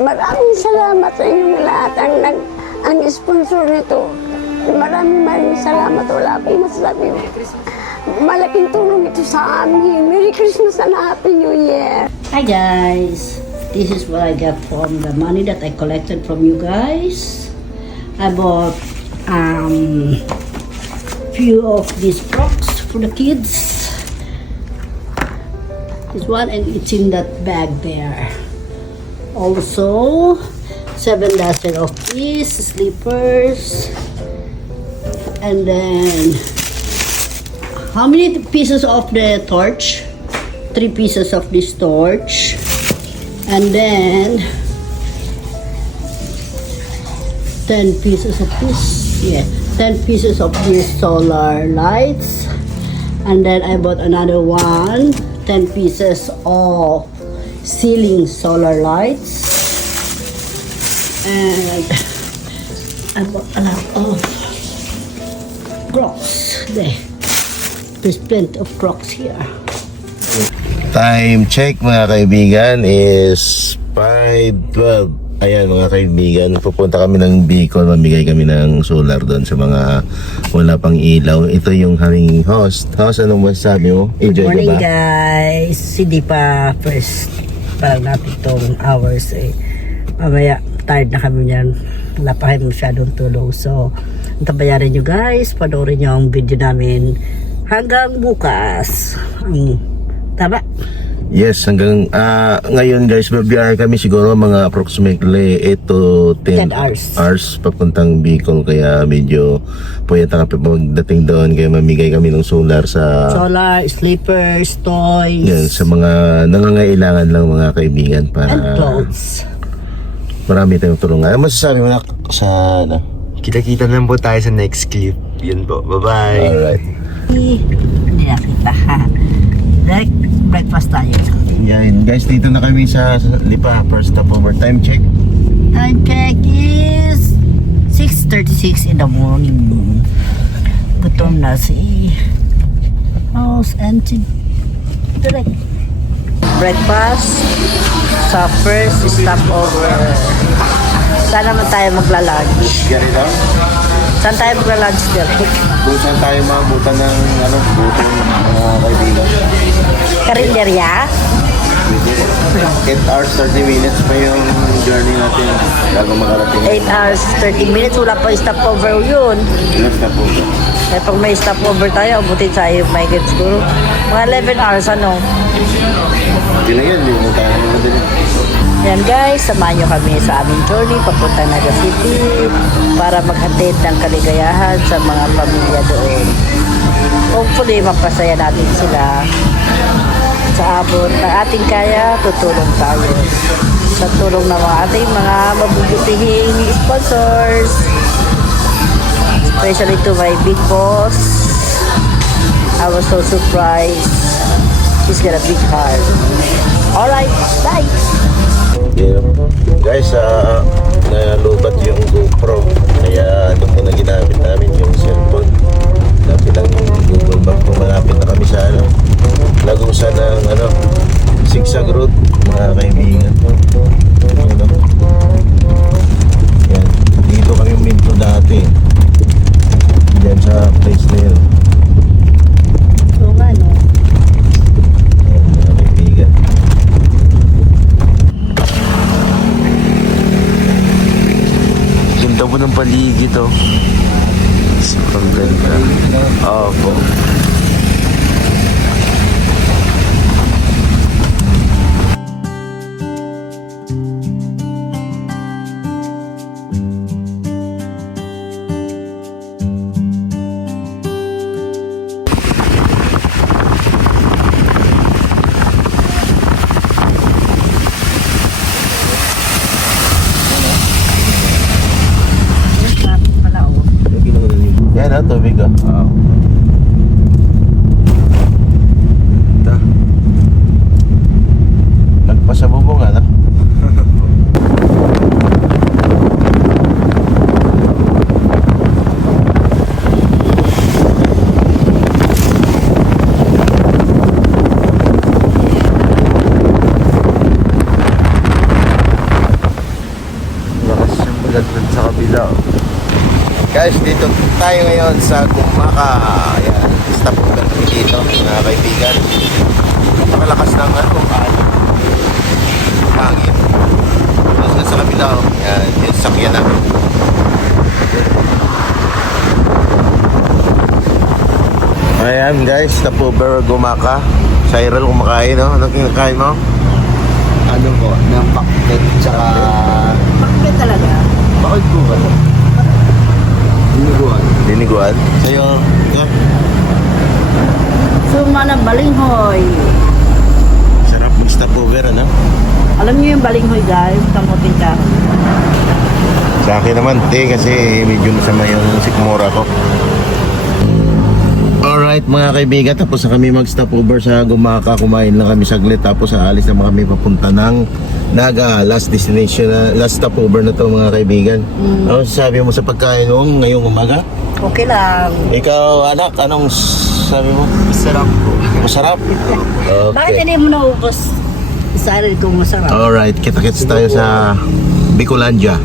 Maraming salamat sa inyong lahat. Ang sponsor nito, maraming salamat. Wala akong masasabi. Malaking tulong ito sa amin. Merry Christmas and Happy New Year. Hi guys, this is what I got from the money that I collected from you guys. I bought few of these frocks for the kids. This one, and it's in that bag there. Also 7 dozen of these slippers, and then how many pieces of the torch? 3 pieces of this torch, and then 10 pieces of this, 10 pieces of these solar lights, and then I bought another one, 10 pieces of ceiling solar lights, and I bought a lot of Crocs. There's plenty of Crocs here. Time check mga kaibigan is 5:12. Ayan mga kaibigan, pupunta kami ng Bicol, mamigay kami ng solar doon sa mga wala pang ilaw. Ito yung aming host. Host, anong masasabi mo? Enjoy ka ba? Morning guys, hindi pa first parang natin itong hours eh. Mamaya tired na kami niyan, wala pa kayo masyadong tulog. So tabayaran nyo guys, panoorin nyo ang video namin hanggang bukas. Tama? Yes, hanggang ngayon guys, babiyahe kami siguro mga approximately 8 to 10 hours papuntang Bicol, kaya medyo puyata kami pagdating doon, kaya mamigay kami ng solar sa solar, sleepers, toys, yan, sa mga nangangailangan lang mga kaibigan, para and clothes. Marami tayong tulungan. Ano masasabi mo na sa Kita-kita lang po tayo sa next clip. Yun po. Bye-bye. Alright. Hindi na kita ha. Breakfast tayo. Yan guys, dito na kami sa Lipa. First stopover. Time check. Time check is 6:36 in the morning. Gutom na si house and direct. Breakfast sa first stopover. Saan naman tayo magla-lunch? Ganito. Saan tayo magla-lunch direct? Kung saan tayo mabutan ng butan mga kaibigan. Karinderya? 8 hours 30 minutes pa yung journey natin bago makarating. 8 hours 30 minutes, wala pa stopover yun. Ilang stopover? Eh pag may stopover tayo, abutin tayo may get siguro. Mga 11 hours ano. Hindi lang yan, hindi mo tayo madali. Yan guys, samahan nyo kami sa aming journey papunta Naga City para maghatid ng kaligayahan sa mga pamilya doon. Hopefully, mapasaya natin sila. Sa abot ng ating kaya, tutulong tayo. Sa tulong ng ating mga mabubutihing sponsors. Especially to my big boss. I was so surprised. She's got a big heart. Alright, bye! Guys, nalubat yung GoPro, kaya doon ko na ginamit namin yung cellphone. Lapit lang yung Google Map kung malapit na kami sa lagusan ng zigzag road mga kaibigan. Yan, dito kami minto dati diyan sa place na yun. So nga no? Yan, mga kaibigan. Ganda po ng paligid oh. Sobrang ganda. Opo. Yan tubig Ito. Nagpasabubong Hanggang dun sa kabila. Guys, dito tayo ngayon sa Gumaka. Ayan, stop ko lang kami dito, mga kaibigan. Napakalakas ng hangin. Tapos sa kabila, ayan, yung sakyan namin. Ayan guys, stopover Gumaka. Cyril kumakain, no? Anong kinakain mo? Ano po, ng pakpet tsaka Bakit talaga? bakit po ba? Dinuguan. Diniguan. Sa'yo, ikaw? Suma ng balinghoy. Sarap ng stopover, ano? Alam niyo yung balinghoy guys, kamuting ka. Sa akin naman, kasi medyo masama yung sikmura ko. Alright mga kaibigan, tapos na kami mag-stopover sa Gumaka. Kumain lang kami saglit, tapos aalis na kami papunta ng Naga. Last destination na, last stopover na to mga kaibigan. Ano sabi mo sa pagkain mo ngayong umaga? Okay lang. Ikaw anak, anong sabi mo? Masarap po. Masarap? Bakit Okay. hindi mo naubos? Sarili kong masarap. Alright, kita-kits tayo sa Bicolandia.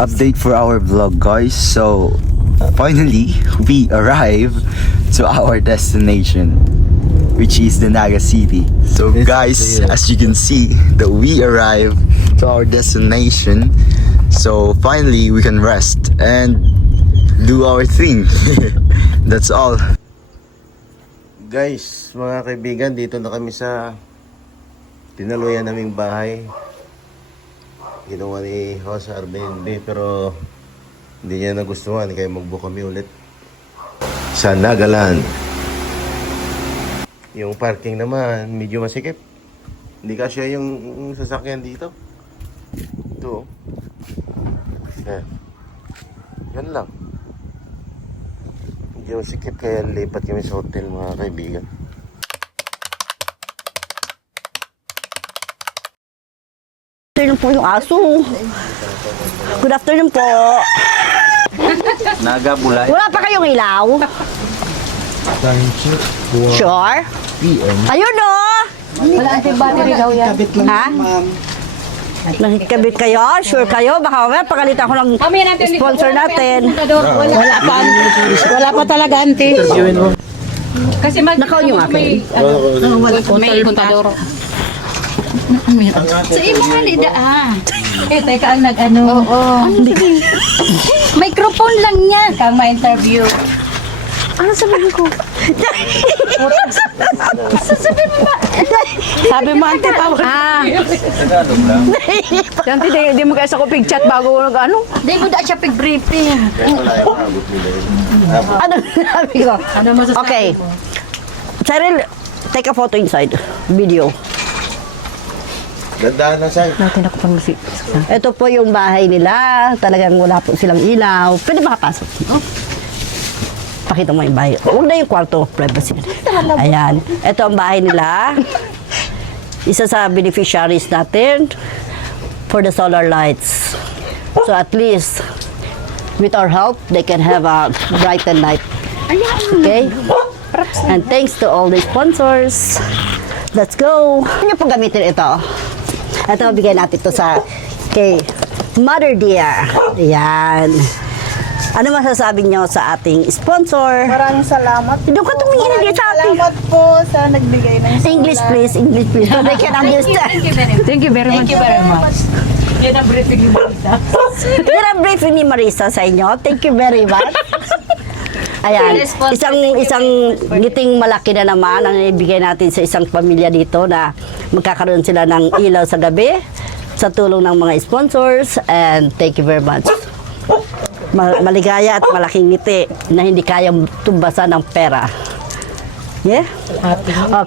Update for our vlog, guys. So finally we arrive to our destination, which is the Naga City. So guys, as you can see that we arrived to our destination. So finally we can rest and do our thing. That's all. Guys, mga kaibigan, dito na kami sa tinaluyan naming bahay. Ginawa ni Host Airbnb, pero hindi niya nagustuhan, kaya mag-book kami ulit sa Nagaland. Yung parking naman medyo masikip, hindi kasya yung sasakyan dito. Ito yan, yan lang, medyo masikip, kaya lipat kami sa hotel mga kaibigan. Good afternoon po yung aso. Good afternoon po. Naga Bulay. Wala pa kayong ilaw? Sure? Ayun o! Wala ang battery daw yan. Ha? Nagkabit kayo? Sure kayo? Baka mamaya pagalitan ko ng sponsor natin. Wala pa talaga, ante. Kasi Nakaw yung akin. may kontador. Sa imo nga nida teka ang nag-ano. Oo. Microphone lang yan. Kang ma-interview. Ano sabihin ko? Sasabihin mo ba? Sabi mo, ante pa. Ante, di mo kaya sa kupig chat bago nag-ano? Di mo da siya pig-briefing. Ano sabi ko? Ano masasabi Okay. Cyril, take a photo inside. Video. Gandaan na sa'yo. Natin ako pang musik. Ito po yung bahay nila. Talagang wala po silang ilaw. Pwede makapasok. Oh. Pakita mo yung bahay. Huwag na yung kwarto. Privacy. Ayan. Ito ang bahay nila. Isa sa beneficiaries natin for the solar lights. So at least, with our help, they can have a brighter night. Okay? And thanks to all the sponsors. Let's go! Ano nyo pong gamitin ito? Ito, bigay natin ito sa kay Mother Dear. Ayan. Ano masasabi nyo sa ating sponsor? Maraming salamat. Doon ka tumingin hindi sa ating. Salamat po sa nagbigay ng English please, English please. So they can understand. Thank you very much. Yan ang briefing ni Marisa. Yan ang briefing ni Marisa sa inyo. Thank you very much. Ayan, isang ngiting malaki na naman ang ibigay natin sa isang pamilya dito na magkakaroon sila ng ilaw sa gabi. sa tulong ng mga sponsors, and thank you very much. Maligaya at malaking ngiti na hindi kayang tumbasan ng pera. Yeah?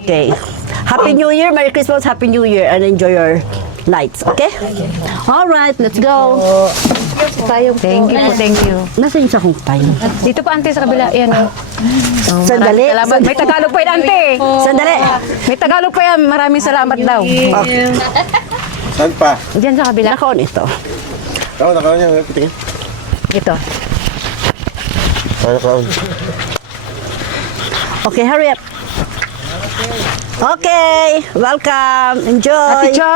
Okay. Happy New Year, Merry Christmas, Happy New Year, and enjoy your lights, okay? Alright, let's go. Thank you po, thank you. Nasaan sa kumpay? Dito pa, ante, sa kabila. Ayan, oh. Sandali. Salamat. May Tagalog pa yan, ante. Sandali. May Tagalog pa yan. Maraming salamat daw. Saan pa? Diyan sa kabila. Nakaon ito. Nakaon niya. Tingin. Ito. Nakaon. Okay, hurry up. Okay, welcome. Enjoy. Ate Cho.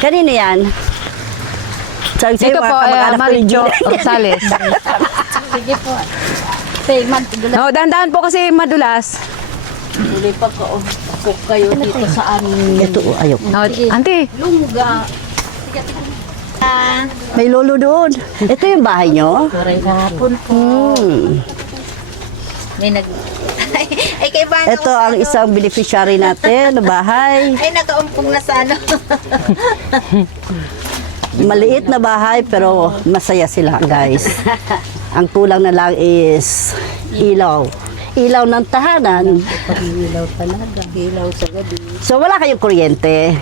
Kanino yan? Ito po, Maricho Gonzales. Sige po. Say, No, dahan-dahan po kasi madulas. Hindi pa ko kayo dito sa amin. Ito, ayok. No, ante. lungga. May lolo doon. Ito yung bahay nyo? Hapon po. May nag... Ay, kay Bano. Ito ang isang beneficiary natin na bahay. Ay, nakaumpong na sa ano. Maliit na bahay pero masaya sila, guys. Ang kulang na lang is ilaw. Ilaw ng tahanan. Ilaw talaga. Ilaw sa gabi. So wala kayong kuryente.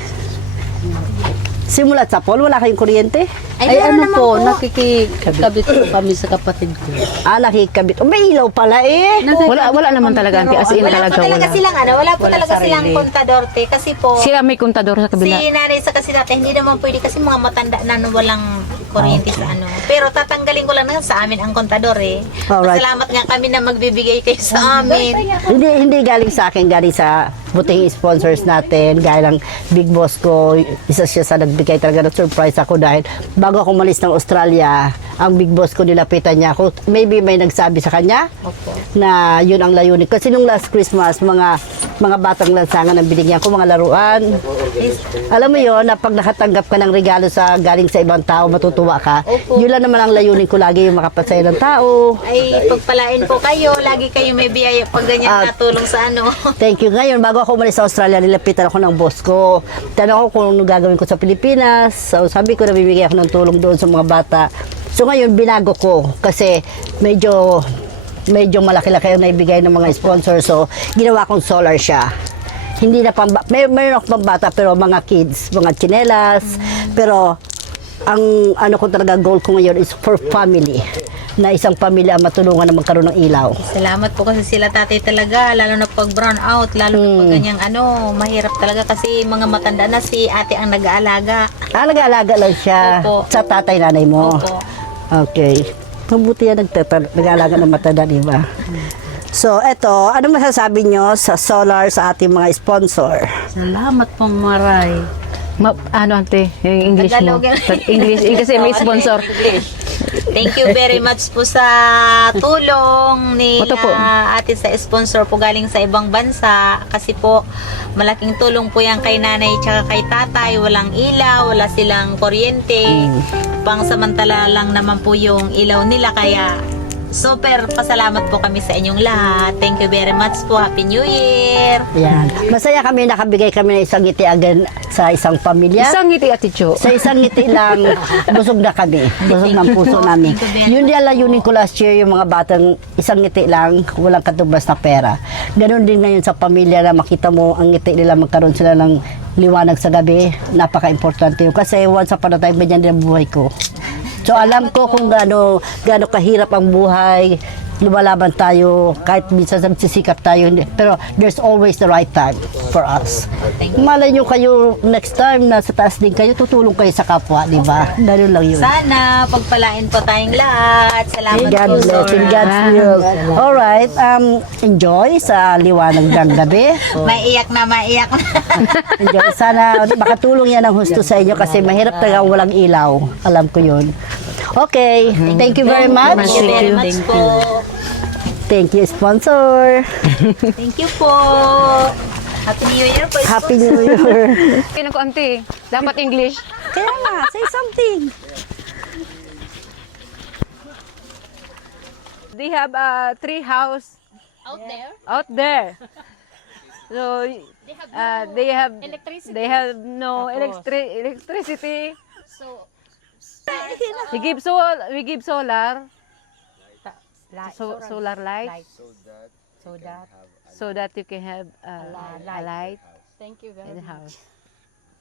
Simulat sa Paul, wala kayong kuryente? Ay ano po, nakikikabit po kami sa kapatid ko. Nakikabit. Oh, may ilaw pala eh. Wala naman talaga, ante. As in Wala po talaga talaga wala. silang ano, wala po talaga silang kontador, te. Kasi po, Sila may kontador sa kabila. si nanay sa kasi dati, hindi naman pwede kasi mga matanda na walang kuryente sa ano. Pero tatanggalin ko lang na sa amin ang kontador eh. Alright. Salamat nga kami na magbibigay kayo sa amin. Hindi galing sa akin, galing sa butihing sponsors natin, gaya ng Big Boss ko, isa siya sa nagbigay talaga ng surprise ako dahil bago ako malis ng Australia, ang Big Boss ko nilapitan niya ako. Maybe may nagsabi sa kanya na yun ang layunin. Kasi nung last Christmas, mga batang lansangan ang binigyan ko, mga laruan. Alam mo yun, na pag nakatanggap ka ng regalo sa galing sa ibang tao, matutuwa ka. Yun lang naman ang layunin ko lagi, yung makapasaya ng tao. Ay, pagpalain po kayo, lagi kayo may biyaya pag ganyan natulong sa ano. Thank you. Ngayon, bago ako umalis sa Australia, nilapitan ako ng boss ko. Tanong ko kung ano gagawin ko sa Pilipinas. So, sabi ko na bibigay ako ng tulong doon sa mga bata. So, ngayon, binago ko kasi medyo malaki-laki yung naibigay ng mga sponsor. So, ginawa kong solar siya. Hindi na mayroon ako pambata, pero mga kids, mga tsinelas. Pero, ang ano ko talaga, goal ko ngayon is for family. Na isang pamilya matulungan na magkaroon ng ilaw. Salamat po kasi sila tatay talaga, lalo na pag brown out, lalo na pag ganyang ano, mahirap talaga kasi mga matanda na si ate ang nag-aalaga. Nag-aalaga lang siya Opo. sa tatay nanay mo. Opo. Okay. Mabuti yan nag-aalaga ng matanda, di ba? So, eto, ano masasabi nyo sa solar sa ating mga sponsor? Salamat po maray. Ano, ante? Yung English mo. Tagalog. English. Kasi may sponsor. Thank you very much po sa tulong ni Ito po. ate sa sponsor po galing sa ibang bansa kasi po malaking tulong po yan kay nanay tsaka kay tatay, walang ilaw, wala silang kuryente, pang samantala lang naman po yung ilaw nila kaya super pasalamat po kami sa inyong lahat. Thank you very much po. Happy New Year! Yan. Masaya kami, nakabigay kami ng isang ngiti agad sa isang pamilya. Isang ngiti, Ate Cho. Sa isang ngiti lang, busog na kami. Busog ng puso namin. Yun din ang layunin ko last year, yung mga batang isang ngiti lang, walang katubas na pera. Ganon din ngayon sa pamilya na makita mo ang ngiti nila, magkaroon sila ng liwanag sa gabi. Napaka-importante yun. Kasi once upon a time, ganyan din ang buhay ko. So alam ko kung gaano kahirap ang buhay, lumalaban tayo, kahit minsan sisikap tayo, pero there's always the right time for us. Malay nyo kayo, next time, nasa taas din kayo, tutulong kayo sa kapwa, di ba? Ganun lang yun. Sana pagpalain po tayong lahat. Salamat God po, bless in Lord. God's will. Alright, enjoy sa liwanag ng gabi. Maiiyak na. Enjoy. Sana makatulong yan ang husto sa inyo kasi mahirap talaga walang ilaw. Alam ko yun. Okay, thank you very much. Thank you very much po. Thank you, sponsor. Thank you po. Happy New Year po. Happy New Year. Kailan ko, ante? Dapat English. Kaya nga, say something. They have a tree house Out there? out there. So they have no electricity. We give solar. Solar light. So that you can have a light Thank you in the house.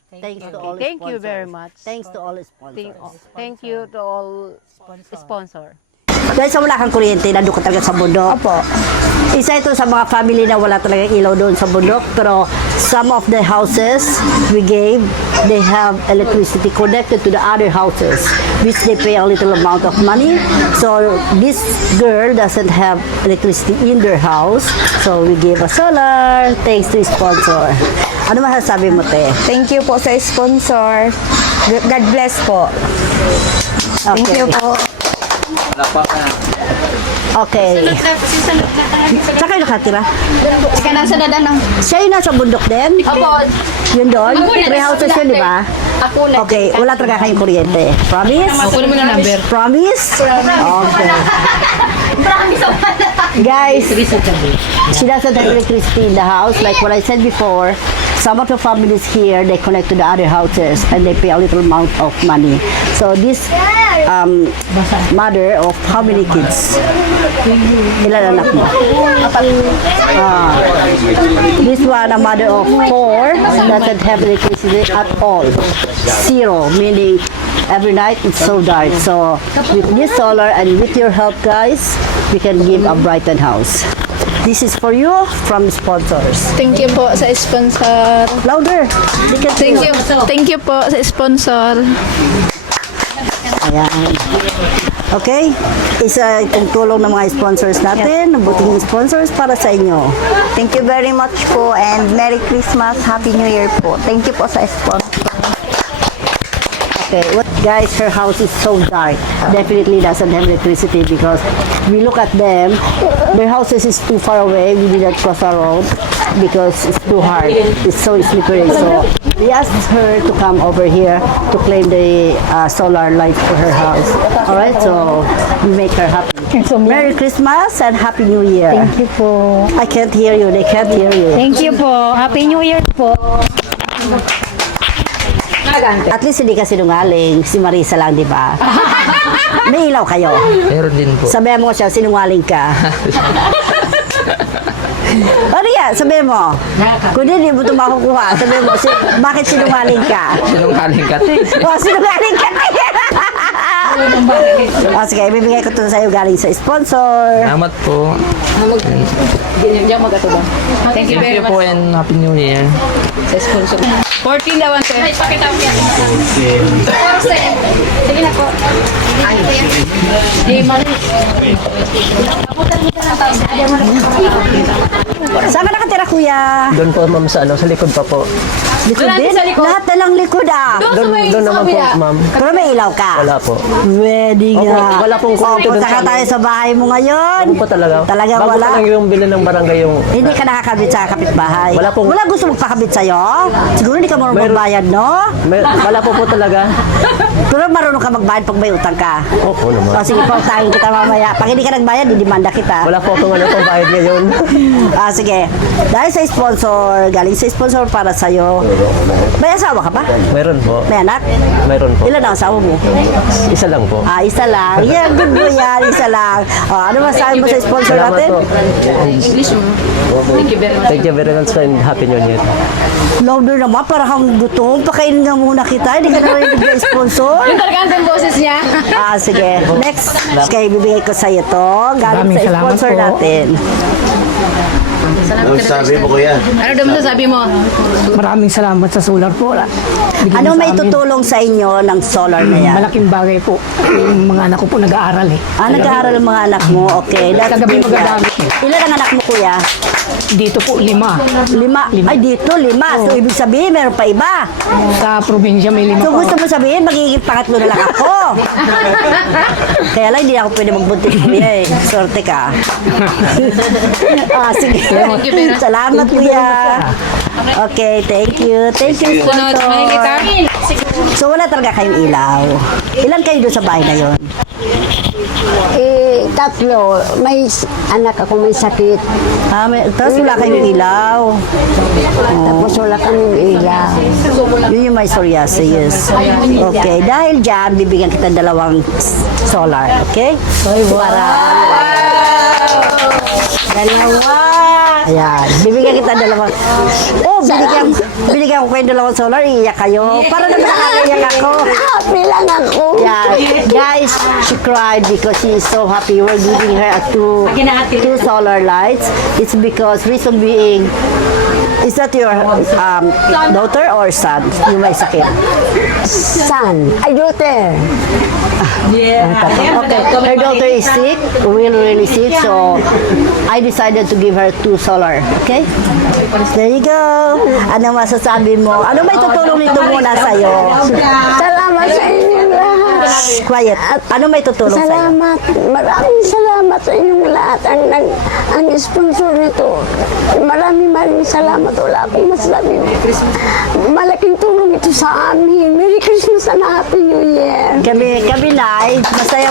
Thanks to all Thank you sponsors. very much. Thanks to all sponsors. Thank you to all sponsor. Dahil sa wala kang kuryente, nandun ka talaga sa bundok. Opo. Isa ito sa mga family na wala talaga ilaw doon sa bundok. Pero some of the houses we gave, they have electricity connected to the other houses, which they pay a little amount of money. So this girl doesn't have electricity in their house. So we gave a solar, thanks to sponsor. Ano masasabi mo, te? Thank you po sa sponsor. God bless po. Thank you po. Okay. Saan kayo nakatira? Ika nasa dadan ng... Siya yung nasa bundok din? Opo. Yun doon? Three houses yun, di ba? Ako na. Okay, wala talaga kayong kuryente. Promise? Kunin mo na number. Promise? Okay. Guys, she doesn't have electricity in the house. Like what I said before, some of the families here, they connect to the other houses and they pay a little amount of money. So this mother of how many kids? Ilan anak mo? This one, a mother of 4, doesn't have electricity at all. Zero, meaning every night it's so dark. So with this solar and with your help, guys, we can give a brightened house. This is for you from sponsors. Thank you po sa sponsor. Louder. They can Thank you. Thank you po sa sponsor. Ayan. Okay? Isa itong tulong ng mga sponsors natin, ng buting sponsors para sa inyo. Thank you very much po and Merry Christmas, Happy New Year po. Thank you po sa sponsor. Okay, guys, her house is so dark. Definitely doesn't have electricity because we look at them. Their houses is too far away. We did not cross our road because it's too hard. It's so slippery. So we asked her to come over here to claim the solar light for her house. All right, so we make her happy. Merry Christmas and Happy New Year. Thank you po. I can't hear you. They can't hear you. Thank you po. Happy New Year po. At least hindi ka sinungaling. Si Marisa lang, di ba? May ilaw kayo. Meron din po. Sabihan mo siya, sinungaling ka. Ano yan? Sabihin mo. Kung hindi mo ito makukuha, sabihin mo, bakit sinungaling ka? Sinungaling ka. Oh, sinungaling ka. Oh, sige, ibibigay ko ito sa'yo galing sa sponsor. Salamat po. Thank you very Thank you po much. and Happy New Year. Sa sponsor. 14 daw, sir. Sige na po. Saan ka nakatira, kuya? Doon po, ma'am, sa likod pa po. Likod din? Lahat na lang likod, ah. Doon naman po, ma'am. Pero may ilaw ka? Wala po. Pwede nga. Opo, wala pong kuryente punta doon ka sa tayo sa bahay mo ngayon. Opo talaga. Talagang Bago wala? pa lang yung bilhin ng barangay yung... Hindi ka nakakabit sa kapitbahay. Wala pong- Wala gusto magpakabit sa'yo? Siguro hindi ka marunong magbayad, no? Wala po talaga. Pero marunong ka magbayad pag may utang ka. Opo naman. O sige, pautangin kita mamaya. Pag hindi ka nagbayad, didimanda kita. Wala po akong bayad ngayon. Sige. Dahil sa sponsor, galing sa sponsor para sa'yo. May asawa ka ba? Meron po. May anak? Meron po. Ilan ang asawa mo? Isa lang po. Isa lang. Yeah, good boy yan. Isa lang. Ano masabi mo sa sponsor Salamat natin? po. English mo. Thank you very much. Thank you very much and Happy New Year. Louder naman, parang kang gutom. Pakainin nga muna kita. Hindi ka na rin ng sponsor. Yung talaga ang boses niya. Sige. Next. Okay, bibigay ko sa iyo to. Galing sa sponsor natin. Ano sabi mo, kuya? Ano daw masasabi mo? Maraming salamat sa solar po. Ano may tutulong sa inyo ng solar na yan? Malaking bagay po. Yung mga anak ko po nag-aaral eh. Nag-aaral ang mga anak mo. Okay. That's Kagabi good yan. magagamit. Ilan ang anak mo, kuya? Dito po, 5. 5. Ay, dito, 5. So, ibig sabihin, meron pa iba. Sa probinsya may 5 So, po. gusto mo sabihin, magiging pangatlo na lang ako. Kaya lang, hindi ako pwede magbuntis kuya eh. Sorte ka. Sige. Thank you very much. Salamat, kuya. Okay, thank you. Thank you, sponsor. So, wala talaga kayong ilaw. Ilan kayo doon sa bahay na yon? Tatlo, may anak ako may sakit. Tapos wala kayong ilaw. Tapos wala kaming ilaw. Yun yung may psoriasis. Okay, dahil dyan, bibigyan kita 2 solar. Okay? Para... Dalawa! Ayan, bibigyan kita 2. Oh, binigyan ko kayo 2 solar, iiyak kayo. Para naman nakakaiyak ako. Happy lang ako. Yeah, guys, she cried because she is so happy. We're giving her a 2 solar lights. It's because reason being, is that your daughter or son? Yung may sakit? Son, ay daughter. Okay, her daughter is sick, really sick, so I decided to give her 2 solar. Okay? There you go. Ano masasabi mo? Ano may tutulong nito muna sa'yo? Salamat sa inyo lahat. Quiet. Ano may tutulong sa'yo? Salamat. Maraming salamat sa inyong lahat. Ang sponsor nito. Maraming salamat. Wala akong masasabi. Malaking tulong ito sa amin. Merry Christmas and Happy New Year. Kami Nay,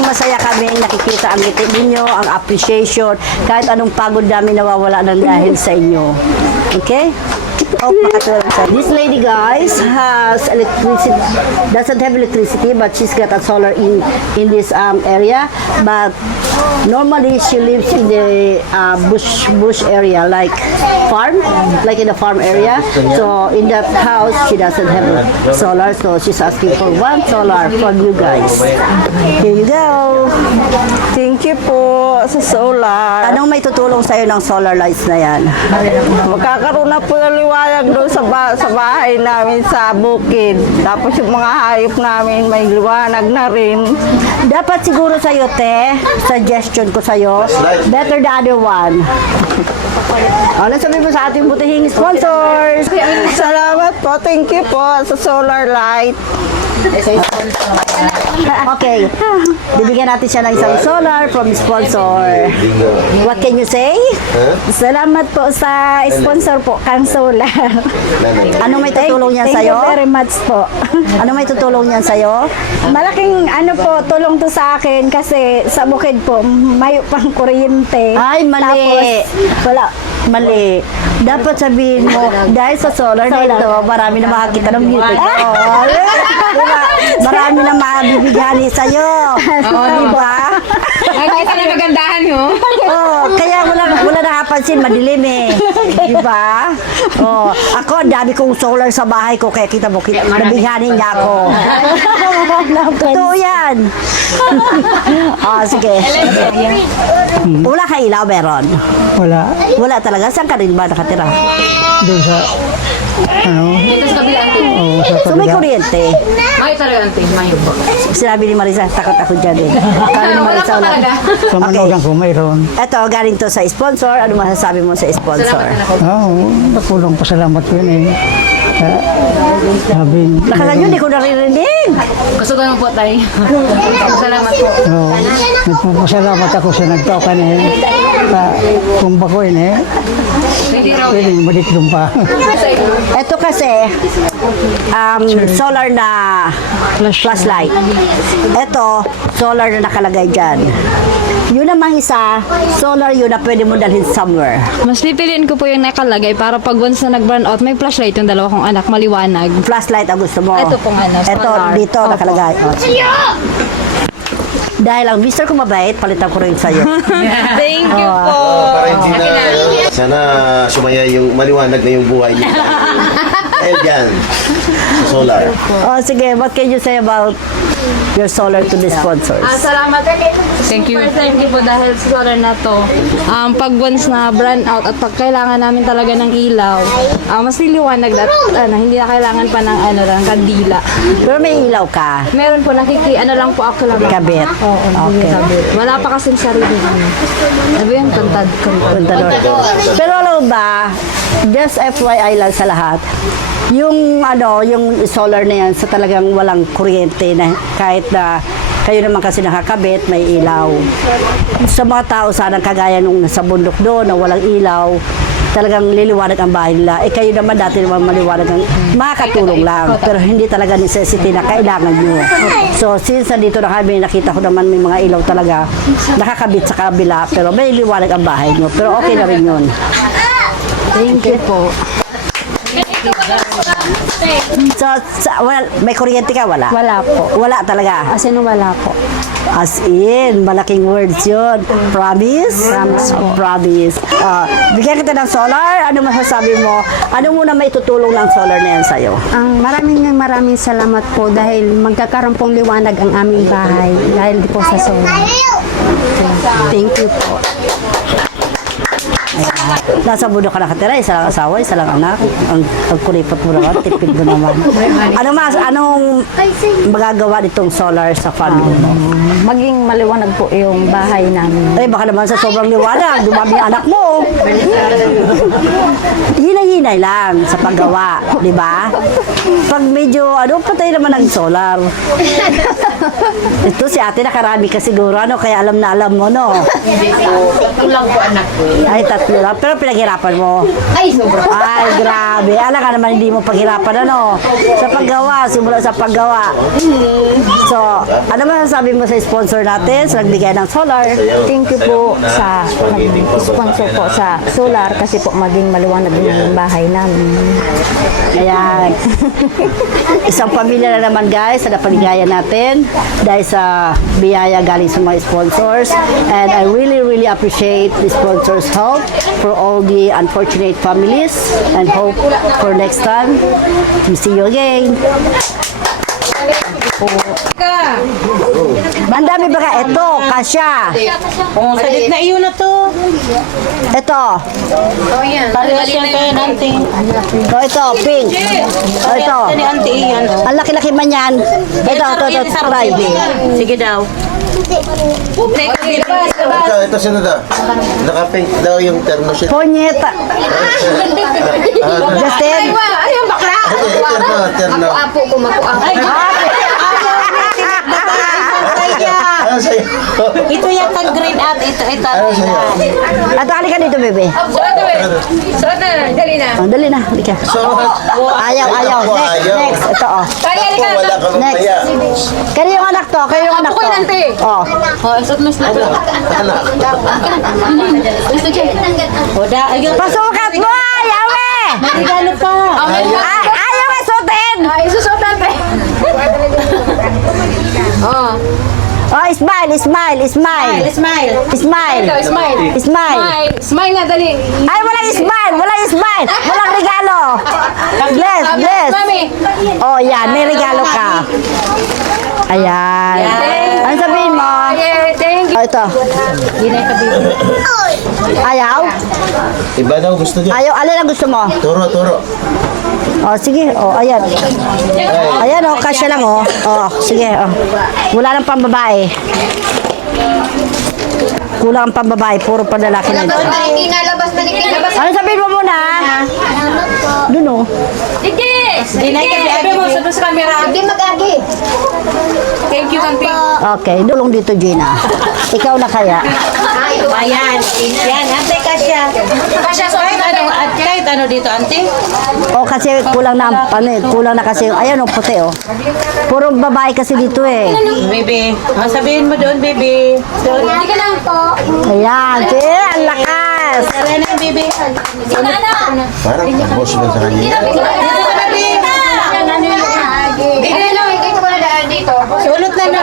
masaya kami nakikita ang ngiti ninyo, ang appreciation, kahit anong pagod namin nawawala ng dahil sa inyo. Okay? Oh, this lady, guys, has electricity, doesn't have electricity, but she's got a solar in this area. But normally she lives in the bush area, like farm, like in the farm area. So in that house, she doesn't have solar, so she's asking for 1 solar from you guys. Here you go. Thank you po sa solar. Anong may tutulong sa'yo ng solar lights na yan? Magkakaroon na po ng liwanag doon sa bahay namin sa bukid. Tapos yung mga hayop namin may liwanag na rin. Dapat siguro sa'yo, te, suggestion ko sa'yo, better the other one. Ano sabi mo sa ating butihing sponsors? Salamat po. Thank you po sa solar light. Okay, bibigyan natin siya ng isang solar from sponsor. What can you say? Salamat po sa sponsor po, kang solar. Ano may tutulong niyan sa'yo? Thank you very much po. Ano may tutulong niyan sa'yo? Malaking tulong to sa akin kasi sa bukid po, may pang kuryente. Ay, mali. Wala. Mali. Dapat sabihin mo, dahil sa solar na ito, marami na makakita ng beauty ko. Diba? Marami na mabibigyan sa'yo. Diba? Nakita na magandahan mo. Kaya wala nakapansin, madilim eh. Diba? Ako, ang dami kong solar sa bahay ko, kaya kita mo, nabighanin niya ako. Totoo yan. Sige. Wala ka ilaw, meron? Wala. Wala talaga. Saan ka rin ba nakatira? Doon sa, Dito sa kabila, ante. So may kuryente. Ay, talaga, ante. Mayo po. Sinabi ni Marisa, takot ako dyan eh. Sabi ni Marisa, wala. sa manugang ko mayroon. Eto, galing to sa sponsor. Ano masasabi mo sa sponsor? Nakulong pasalamat ko yun eh. Sabi, Lakasan yun, hindi ko naririnig. Kasugan mo po tayo. Salamat po. nagpapasalamat ako sa nagtaukan eh. Kung bako yun eh. Hindi raw. Pwede madiklong pa. Ito kasi, solar na flashlight. Ito, solar na nakalagay dyan. Yun namang isa, solar yun na pwede mo dalhin somewhere. Mas pipiliin ko po yung nakalagay para pag once na nag-burn out, may flashlight yung 2 kong anak, maliwanag. Flashlight ang gusto mo. Ito pong Ito, solar. dito Opo. nakalagay. Dahil ang mister ko mabait, palitan ko rin sa'yo. Thank you po. Para hindi na, sana sumaya yung maliwanag na yung buhay niyo. Dahil dyan, sa solar. Sige, what can you say about your solar to the sponsors? Salamat. Thank you. Thank you po dahil sa solar na to. Pag once na burn out at pag kailangan namin talaga ng ilaw, mas niliwanag at hindi na kailangan pa ng kandila. Pero may ilaw ka. Meron po lang po ako lang. Kabit. Oo, Okay. Wala pa kasing sarili. Ano yung kantad ko? Contador. Pero alam mo ba, just FYI lang sa lahat, yung solar na yan sa talagang walang kuryente na kahit na kayo naman kasi nakakabit, may ilaw. Sa mga tao sana kagaya nung nasa bundok doon na walang ilaw, talagang liliwanag ang bahay nila. Eh kayo naman dati naman maliwanag ang makakatulong lang. Pero hindi talaga necessity na kailangan nyo. So since nandito na kami, nakita ko naman may mga ilaw talaga nakakabit sa kabila. Pero may liwanag ang bahay nyo. Pero okay na rin yun. Thank you po. So, may kuryente ka? Wala? Wala po. Wala talaga? As in, wala po. As in, malaking words yun. Promise? Promise po. Promise. Bigyan kita ng solar. Ano masasabi mo? Ano muna may tutulong ng solar na yan sa'yo? Maraming salamat po dahil magkakaroon pong liwanag ang aming bahay dahil po sa solar. Thank you po. Nasa bundok ka nakatira, isa lang asawa, isa lang anak. Ang kuripot mo naman, tipid mo naman. Anong magagawa nitong solar sa family mo? Maging maliwanag po yung bahay namin. Eh, baka naman sa sobrang liwanag, dumami ang anak mo. Hinay-hinay lang sa paggawa, di ba? Pag medyo, patay naman ang solar. Ito si ate nakarami ka siguro, kaya alam na alam mo, no? Ito lang po anak ko. Ay, tatlo lang. Pero pinaghirapan mo. Ay, sobra. Ay, grabe. Alam ka naman hindi mo paghirapan, sa paggawa, simula sa paggawa. So, ano masasabi mo sa sponsor natin sa nagbigay ng solar? Thank you po sa sponsor po sa solar kasi po maging maliwanag din ang bahay namin. Ayan. Isang pamilya na naman guys sa napaligaya natin dahil sa biyaya galing sa mga sponsors. And I really appreciate the sponsors' help for all the unfortunate families and hope for next time we see you again. Ang dami ba ka? Ito, kasya. Sa gitna iyo na to. Ito. Parehas yan kaya nanti. Ito, pink. Ito. Ni auntie iyan. Ang laki-laki man yan. Ito, try. Sige daw. Ito sino daw? Naka-pink daw yung terno siya. Ponyeta. Justin. Ayun bakla. Terno. Apo ko makuha. Ano sa'yo? Ito yung green at ito. Ano sa'yo? Ato, halika dito, bebe. Suot na, dali na. Dali na, halika. Ayaw. Next. Ito, Ako wala ka mamaya. Kaya yung anak to, Oh. Suot mo sila. Anak. Pasukat mo, ayaw eh! Regalo pa. Ayaw eh, suotin! Isusot natin. Oh, smile. Smile na, dali. Ay, walang smile. Walang regalo. Bless. Mami. Oh, yan, may regalo ka. Ayan. Ano sabihin mo? Thank you. Oh, ito. Ayaw? Iba daw gusto niya. Ayaw, alin ang gusto mo? Turo. Oh, sige. Oh, ayan. Ayan, kasya lang, Oh, sige, Wala nang pambabae. Kulang ang pambabae, puro panlalaki na ito. Ano sabihin mo muna? Doon, Dinay ka biyabe mo sa camera. Hindi mag-agi. Thank you, Auntie. Okay, dulong dito, Gina. Ikaw na kaya. Ayan. Yan, Auntie Kasya. Kasya, so kahit ano dito, Auntie? Kasi kulang na kasi, ayan puti, Puro babae kasi dito Baby, sabihin mo doon, baby. Hindi ka lang po. Ayan, ang lakas. Tara na, baby. Parang boss mo sa kanya. Sulot na na.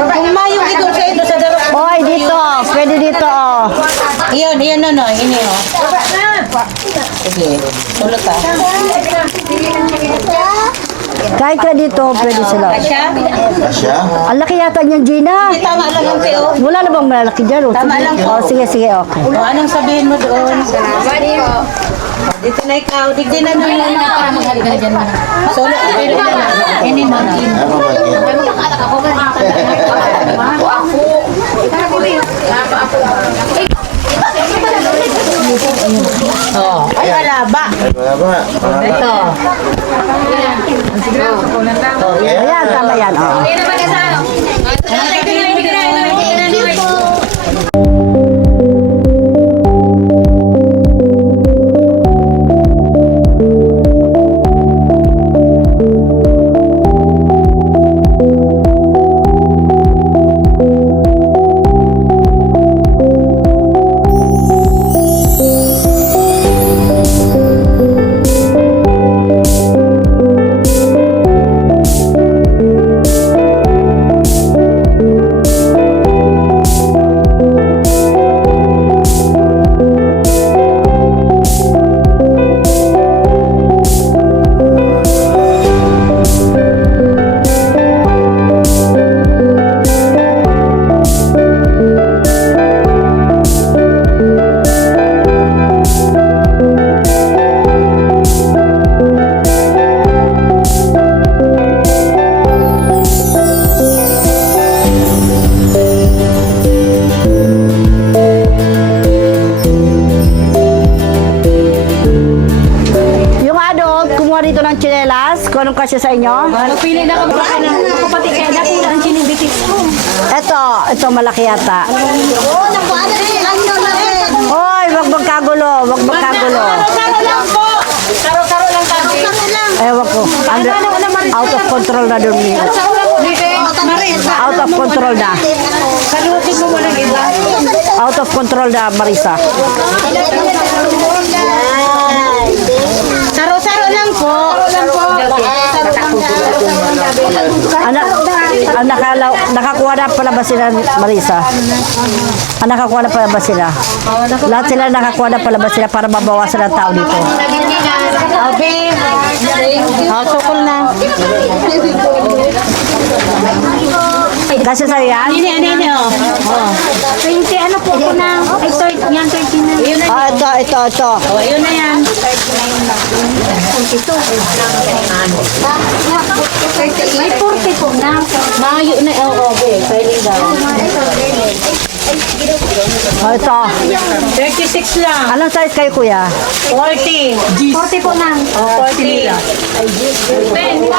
Kung mayong ito sa ito sa daro. Oy, dito. Pwede dito, Iyon, no. Ini, Sige, sulot ka. Kahit ka dito, pwede sila. Asya? Ang laki yata niyan, Gina. Tama lang, Auntie, Wala na bang malaki dyan, Tama lang po. Sige, okay. Anong sabihin mo doon? Dito na ikaw. Digdi na nung para maghalikan dyan mo. Sulot ka pero ini mo. Ay, alaba. Mahaba. Ito. Ayan, tama yan, chinelas? Kung anong kasya sa inyo? Pili na kami ng kapatid kaya nakuha ang chinibitis ko. Ito malaki yata. Hoy, wag magkagulo, wag magkagulo. Saro-saro lang kami. Ewan ko. Out of control na doon niya. Out of control na. Salutin mo walang iba. Out of control na, Marisa. Saro-saro lang po. Nakakuha na pala ba sila, Marisa? Nakakuha na pala ba sila? Lahat sila nakakuha na pala ba sila para mabawasan ang tao dito? Okay. Sukol na. Kasi sa'yo yan? Hindi. 20 ano po ako na. Ay, 30 yan, 30 na. Yun na. Ito. Yun na yan. 40. May 40 po na. Mayo na. Okay. Pwede daw. Ito. 36 lang. Anong size kayo, kuya? 40. 40 po na. 40. Ay, 40.